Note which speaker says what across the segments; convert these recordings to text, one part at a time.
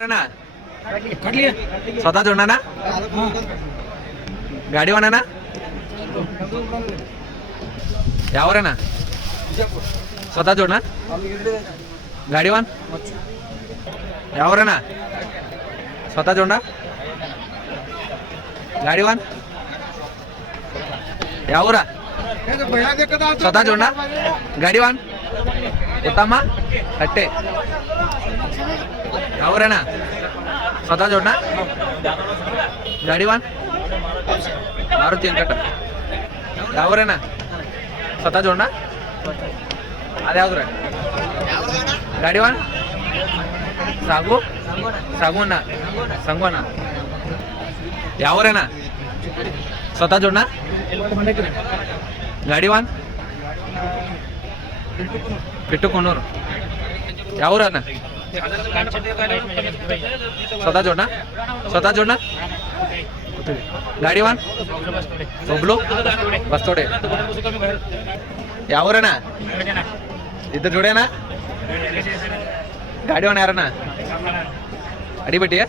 Speaker 1: ना स्वतः जोडणार ना गाडीवाना ना यावर आहे ना स्वतः जोडणार गाडीवान यावर आहे ना स्वतः जोडणार गाडीवान यावर आ? स्वतः जोडणार गाडीवान ಅವ್ರ ಸ್ವತಃ ಜೋಡ್ನ? ಗಾಡಿವಾನ್ ಮಾರುತಿ ವೆಂಕಟ. ಅವರಣ್ಣ ಸ್ವತಃ ಜೋಡ್ನ? ಅದ್ಯಾವ್ದ್ರ ಗಾಡಿವಾನ್ ಸಾಗು? ಸಾಗುಣ್ಣ ಸಂಗೋಣ ಯಾವರೇನಾ ಸ್ವತಃ ಜೋಡ್ನ? ಗಾಡಿವಾನ್ ಪಿಟ್ಟುಕೊಂಡವ್ರು ಯಾವ್ರಣ್ಣ स्वतः जोडना स्वतः जोडना गाडीवान बबलू बस्तोडे ಯಾವೂರಣ ಇದ್ರ ಜೋಡೇನಾ ಗಾಡಿವನ್ ಯಾರಣ್ಣ ಅಡಿಬಿಟ್ಟಿಯ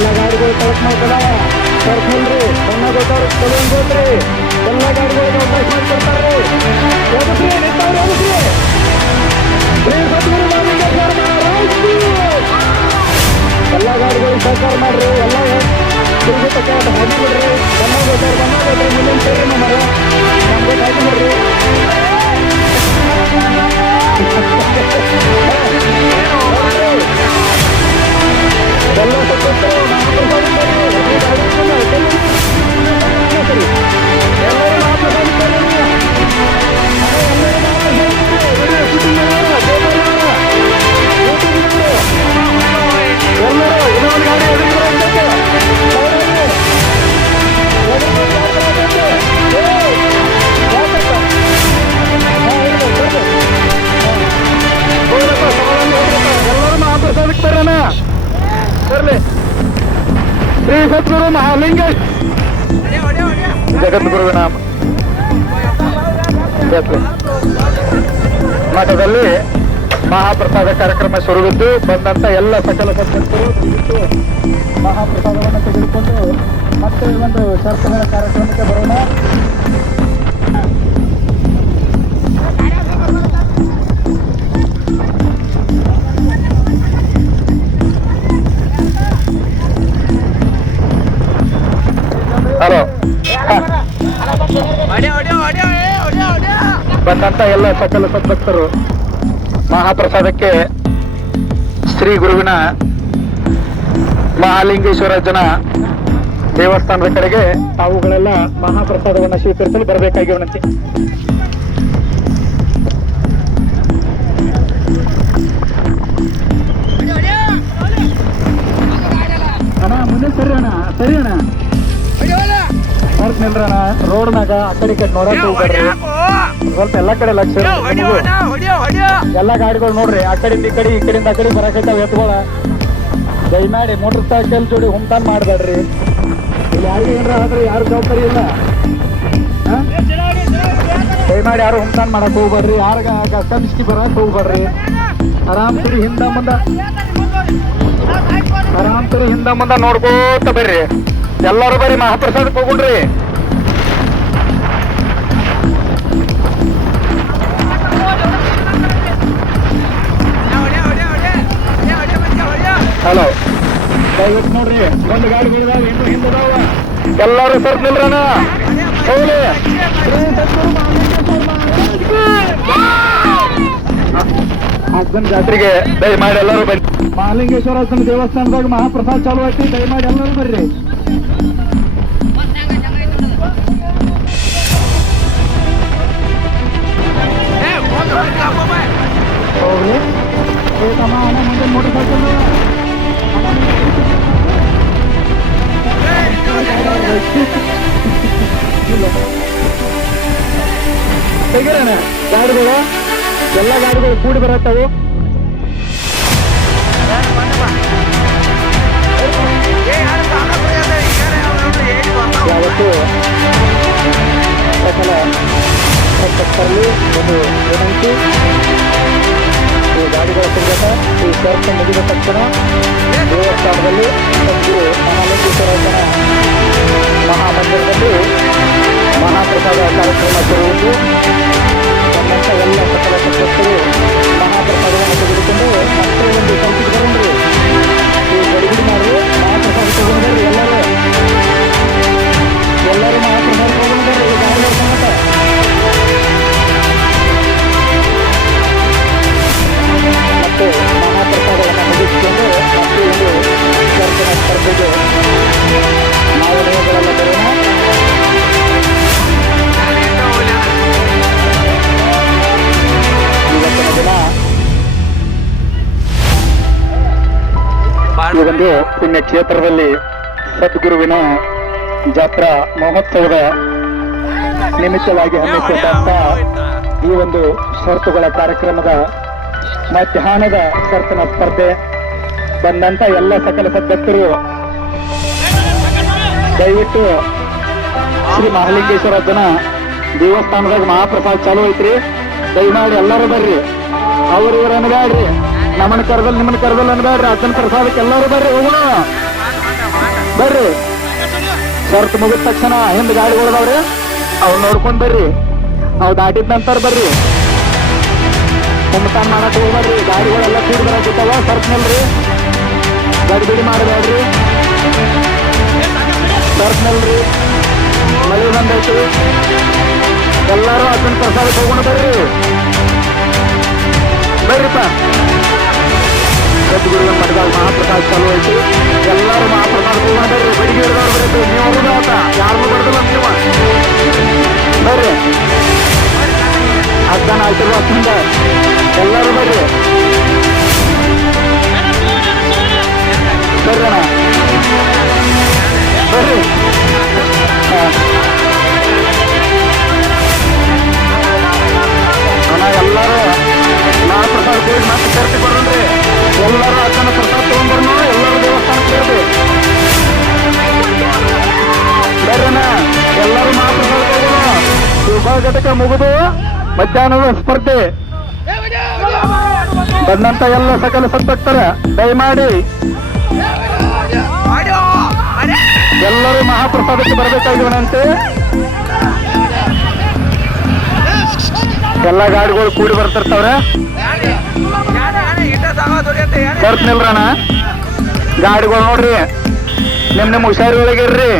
Speaker 2: ಎಲ್ಲ ಗಾಡಿಗಳು ಕಲೆಕ್ಟ್ ಮಾಡ್ಕೊಳವ ಕರ್ಕೊಂಡ್ರಿ ಬಣ್ಣ ಗೊತ್ತಾರ ತಗೊಂಡ್ರಿ ಎಲ್ಲ ಗಾಡಿಗಳಿಗೆ ಅವಕಾಶ ಮಾಡಿಕೊಡ್ತಾರ್ರಿ ಹೋಗ್ರಿ ನಿಂತವ್ರು ಹೋಗ್ರಿ ಶ್ರೀ ಸದ್ಗುರು ಮಾಲಿಂಗೇಶ್ವರ ಮಹಾರಾಜ್ಗೆ ಎಲ್ಲ ಗಾಡಿಗಳಿಗೆ ಸಹಕಾರ ಮಾಡ್ರಿ ಎಲ್ಲ ತಿರುಗುತ್ತ ಹಾಕಿ ಬಿಡ್ರಿ ಬಣ್ಣ ಗೊತ್ತಾರ ಬಣ್ಣ ಗೊತ್ತಾರ ಮುಂದಿನ ಸೇರಿ ನಮ್ಮ ನಮ್ಗೆ ಹಾಕಿ ಬಿಡ್ರಿ ಮಹಾಲಿಂಗ. ಮಹಾಲಿಂಗೇಶ್ ಜಗದ್ಗುರುವಿನ. ಮಠದಲ್ಲಿ ಮಹಾಪ್ರಸಾದ ಕಾರ್ಯಕ್ರಮ ಶುರುವಿದ್ದು, ಬಂದಂತ ಎಲ್ಲ ಸಕಲ ಸದಸ್ಯರು ಮಹಾಪ್ರಸಾದವನ್ನು ತೆಗೆದುಕೊಂಡು ಮತ್ತೆ ಒಂದು ಸರ್ಕಾರ ಕಾರ್ಯಕ್ರಮಕ್ಕೆ ಬರೋಣ. ಬಂದಂತ ಎಲ್ಲ ಸಕಲ ಸದ್ಭಕ್ತರು ಮಹಾಪ್ರಸಾದಕ್ಕೆ ಶ್ರೀ ಗುರುವಿನ ಮಹಾಲಿಂಗೇಶ್ವರ ಜನ ದೇವಸ್ಥಾನದ ಕಡೆಗೆ ತಾವುಗಳೆಲ್ಲ ಮಹಾಪ್ರಸಾದವನ್ನು ಸ್ವೀಕರಿಸಲು ಬರಬೇಕಾಗಿ ವಿನಂತಿ. ಅಣ್ಣ, ಮುಂದೆ ಸರಿ ಅಣ್ಣ ಸರಿ ಅಣ್ಣ. ಸ್ವಲ್ಪ ನಿಲ್ರಣ ರೋಡ್ನಾಗ ಆ ಕಡೆ ಕಡೆ ನೋಡಕ್ ಸ್ವಲ್ಪ ಎಲ್ಲಾ ಕಡೆ ಲಕ್ಷ ಎಲ್ಲಾ ಗಾಡಿಗಳು ನೋಡ್ರಿ, ಆ ಕಡೆ ಈ ಕಡೆ, ಈ ಕಡೆಯಿಂದ ಆ ಕಡೆ ಬರಕೈತಾವ ಎತ್ಕೊಳ. ದಯಮಾಡಿ ಮೋಟರ್ ಸೈಕಲ್ ಜೋಡಿ ಹುಮ್ತಾನ್ ಮಾಡ್ಬೇಡ್ರಿ. ಇಲ್ಲಿ ಯಾರಿಗೆ ಏನಾರ ಆದ್ರೆ ಯಾರು ಜವಾಬ್ದಾರಿ ಇಲ್ಲ? ದಯಮಾಡಿ ಯಾರು ಹುಮ್ತಾನ್ ಮಾಡಕ್ ಹೋಗ್ಬೇಡ್ರಿ. ಯಾರಿಗ ಕಮಿಸ್ಕಿ ಬರಕ್ ಹೋಗ್ಬೇಡ್ರಿ. ಆರಾಮ್ ಸರಿ ಹಿಂದ ಮುಂದ. ಆರಾಮ್ ಸರಿ ಹಿಂದ ಮುಂದ ನೋಡ್ಕೋತ ಬರ್ರಿ. ಎಲ್ಲರೂ ಬರೀ ಮಹಾಪ್ರಸಾದಕ್ಕೆ ಹೋಗ್ಬಿಡ್ರಿ. ಸ್ವಲ್ಪ ನಿಲ್ರಣ ಹೋಗ್ಲಿ. ಅಜ್ಜನ ಜಾತ್ರೆಗೆ ದಯಮಾಡಿ ಎಲ್ಲರೂ ಬನ್ನಿ. ಮಹಾಲಿಂಗೇಶ್ವರ ಅಜ್ಜನ ದೇವಸ್ಥಾನದಾಗ ಮಹಾಪ್ರಸಾದ ಚಾಲು ಐತಿ ದಯಮಾಡಿ ಎಲ್ಲರೂ ಬರ್ರಿ. ಹೋಗ್ಲಿ. ಮುಂದೆ ಮೋಟರ್ ಸೈಕಲ್ ಗಾಡಿಗಳು ಎಲ್ಲ ಗಾಡಿಗಳು ಕೂಡಿ ಬರತ್ತವು. ಯಾವತ್ತು ಒಂದು ವಿನಂತಿ. ಈ ಗಾಡಿಗಳ ಸಂಗತ ಈ ಚರ್ಚ ಮುಗಿದ ತಕ್ಷಣ ದೇವಸ್ಥಾನದಲ್ಲಿ ಸದ್ಗುರು ಮಹಾಲಿಂಗೇಶ್ವರನ ಮಹಾಮಂದಿರದಲ್ಲಿ ಮಹಾಪ್ರಸಾದ ಕಾರ್ಯಕ್ರಮ ಜರುಗುವುದು ಒಂದು ಪುಣ್ಯಕ್ಷೇತ್ರದಲ್ಲಿ ಸದ್ಗುರುವಿನ ಜಾತ್ರಾ ಮಹೋತ್ಸವದ ನಿಮಿತ್ತವಾಗಿ ಹಮ್ಮಿಕೊಂಡಂತ ಈ ಒಂದು ಷರತ್ತುಗಳ ಕಾರ್ಯಕ್ರಮದ ಮಧ್ಯಾಹ್ನದ ಶರ್ತನ ಸ್ಪರ್ಧೆ ಬಂದಂತ ಎಲ್ಲ ಸಕಲ ಸದಸ್ಯರು ದಯವಿಟ್ಟು ಶ್ರೀ ಮಹಾಲಿಂಗೇಶ್ವರ ಜನ ದೇವಸ್ಥಾನದಾಗ ಮಹಾಪ್ರಸಾದ್ ಚಾಲು ಐತ್ರಿ. ದಯಮಾಡಿ ಎಲ್ಲರೂ ಬರ್ರಿ. ಅವ್ರ ಇವ್ರ ಅನ್ಬ್ಯಾಡ್ರಿ ನಮ್ಮನ್ನ ಕರೆದಲ್ಲಿ ನಿಮ್ಮನ್ನ ಕರೆದಲ್ಲಿ ಅನ್ಬೇಡ್ರಿ ಅದನ್ನ ಪ್ರಸಾದಕ್ಕೆ ಎಲ್ಲರೂ ಬರ್ರಿ, ಹೋಗೋಣ. ಬರ್ರಿ. ಶರ್ತ್ ಮುಗಿದ ತಕ್ಷಣ ಹಿಂದೆ ಹೊಡೆದವ್ರಿ ಅವ್ರು ನೋಡ್ಕೊಂಡ್ ಬರ್ರಿ. ಅವ್ ದಾಟಿದ ನಂತರ ಬರ್ರಿ. ಕುಮತಾನ್ ಮಾಡಕ್ ಹೋಗ್ಬರ್ರಿ. ಗಾಡಿಗಳೆಲ್ಲ ಕೂಡಿ ಬರಕಿದ್ದಾವ ಸರ್ತ್ ನಿಲ್ರಿ ಗಡಿಬಿಡಿ ಮಾಡಬೇಡ್ರಿ. ಸರ್ತ್ ನಿಲ್ರಿ ಮಳೆ ಬಂದೈತಿ. ಎಲ್ಲರೂ ಅದನ್ನ ಪ್ರಸಾದಕ್ಕೆ ಹೋಗೋಣ, ಬರ್ರಿ. ಬರ್ರಿಪ್ಪ. ಗದ್ದುಗುರುಗಳ ಮಠದಾಗ ಮಹಾಪ್ರಸಾದ ಚಾಲು ಐತಿ ಎಲ್ಲರೂ ಮಹಾಪ್ರಸಾದ ಬರ್ರಿ ಬಡಿಗೆ ಹಿಡಿದವ್ರು ಬರ್ರಿ ನೀವು ಹೋಗುದ ಆತ ಯಾರಿಗೂ ಬಡ್ದಿಲ್ಲ ನೀವು. ಬರ್ರಿ. ಅಜ್ಜನ ಆಶೀರ್ವಾದದಿಂದ ಎಲ್ಲರೂ ಬರ್ರಿ. ಬರ್ರಣ ಬರ್ರಿ. ಅಣ್ಣ, ಎಲ್ಲರೂ ಮಹಾಪ್ರಸಾದ ಹೋಗಿ ಮತ್ತೆ ಕರ್ತಿ ಎಲ್ಲರೂ ಘಟಕ ಮುಗಿದು ಮಧ್ಯಾಹ್ನದ ಸ್ಪರ್ಧೆ. ಬಂದಂತ ಎಲ್ಲ ಸಕಲ ಸತ್ತಕ್ತರ ದಯಮಾಡಿ. ಎಲ್ಲರೂ ಮಹಾಪ್ರಸಾದಕ್ಕೆ ಬರಬೇಕಾಗಿವನಂತೆ ಎಲ್ಲ ಗಾಡಿಗಳು ಕೂಡಿ ಬರ್ತಿರ್ತಾವ್ರೆ. ಬರ್ತ್ ನಿಲ್ರಣ ಗಾಡಿಗಳು ನೋಡ್ರಿ. ನಿಮ್ ನಿಮ್ ಹುಷಾರಿ ಒಳಗಿರ್ರಿ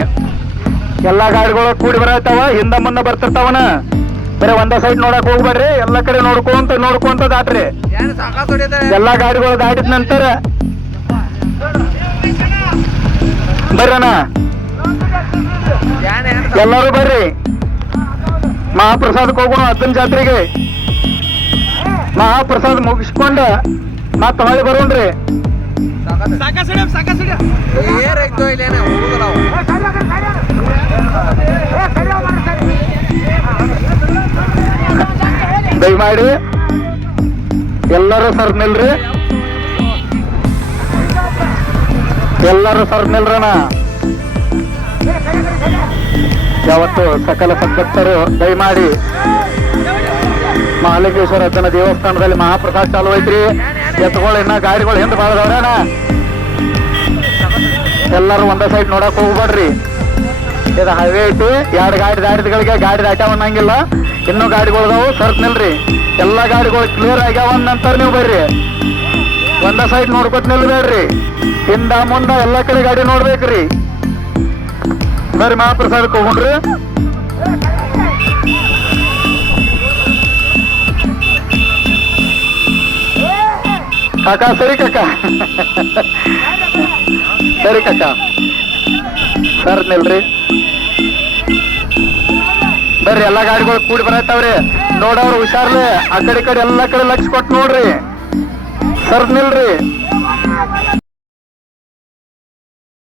Speaker 2: ಎಲ್ಲಾ ಗಾಡಿಗಳು ಕೂಡಿ ಬರತ್ತಾವ, ಹಿಂದ ಮುಂದ ಬರ್ತಿರ್ತಾವನ. ಬರೀ ಒಂದ ಸೈಡ್ ನೋಡಕ್ ಹೋಗ್ಬೇಡ್ರಿ, ಎಲ್ಲಾ ಕಡೆ ನೋಡ್ಕೊಂತ ನೋಡ್ಕೊಂತ ದಾಟ್ರಿ. ಎಲ್ಲಾ ಗಾಡಿಗಳು ದಾಟಿದ ನಂತರ. ಬರ್ರಣ ಎಲ್ಲಾರು ಬರ್ರಿ. ಮಹಾಪ್ರಸಾದಕ್ಕೆ ಹೋಗೋಣ ಹತ್ತನ ಜಾತ್ರೆಗೆ. ಮಹಾಪ್ರಸಾದ್ ಮುಗಿಸ್ಕೊಂಡ ಮತ್ತ ಹೊಳ್ಳಿ ಬರೋಣ್ರಿ. ದಯಮಾಡಿ ಎಲ್ಲರೂ ಸರ್ ನಿಲ್ರಿ. ಎಲ್ಲರೂ ಸರ್ ನಿಲ್ರಣ. ಯಾವತ್ತು ಸಕಲ ಸದ್ಭಕ್ತರು ದಯಮಾಡಿ. ಮಹಾಲಿಂಗೇಶ್ವರ ದೇವಸ್ಥಾನದಲ್ಲಿ ಮಹಾಪ್ರಸಾದ ಚಾಲು ಐತ್ರಿ. ಎತ್ತುಗಳು ಇನ್ನ ಗಾಡಿಗಳು ಹಿಂದೆ ಬಾಳದವ್ರಣ ಎಲ್ಲರೂ ಒಂದೇ ಸೈಡ್ ನೋಡಕ್ ಹೋಗ್ಬೇಡ್ರಿ. ಇದು ಹೈವೇ ಐತಿ, ಎರಡು ಗಾಡಿ ದಾಟಿದಗಳಿಗೆ ಗಾಡಿ ದಾಟ್ಯಾವ ಅನ್ನಂಗಿಲ್ಲ. ಇನ್ನೂ ಗಾಡಿಗಳದಾವು ಸರ್ತ್ ನಿಲ್ರಿ. ಎಲ್ಲಾ ಗಾಡಿಗಳು ಕ್ಲಿಯರ್ ಆಗ್ಯಾವ ನಂತರ ನೀವು ಬರ್ರಿ. ಒಂದ ಸೈಡ್ ನೋಡ್ಕೊತ ನಿಲ್ಬೇಡ್ರಿ. ಹಿಂದ, ಮುಂದ ಎಲ್ಲ ಕಡೆ ಗಾಡಿ ನೋಡ್ಬೇಕ್ರಿ. ಸರಿ ಮಹಾಪ್ರಸಾದಕ್ಕೆ ಹೋಗ್ರಿ ಕಾಕ, ಸರಿ ಕಾಕ. ಸರಿ ಕಾಕ. ಸರ್, ನಿಲ್ರಿ. ಬರ್ರಿ, ಎಲ್ಲಾ ಗಾಡಿಗಳು ಕೂಡಿ ಬರತ್ತಾವ್ರಿ. ನೋಡವ್ರು ಹುಷಾರ್ಲಿ, ಆ ಕಡೆ ಕಡೆ ಎಲ್ಲಾ ಕಡೆ ಲಕ್ಷ ಕೊಟ್ಟು ನೋಡ್ರಿ. ಸರ್, ನಿಲ್ರಿ.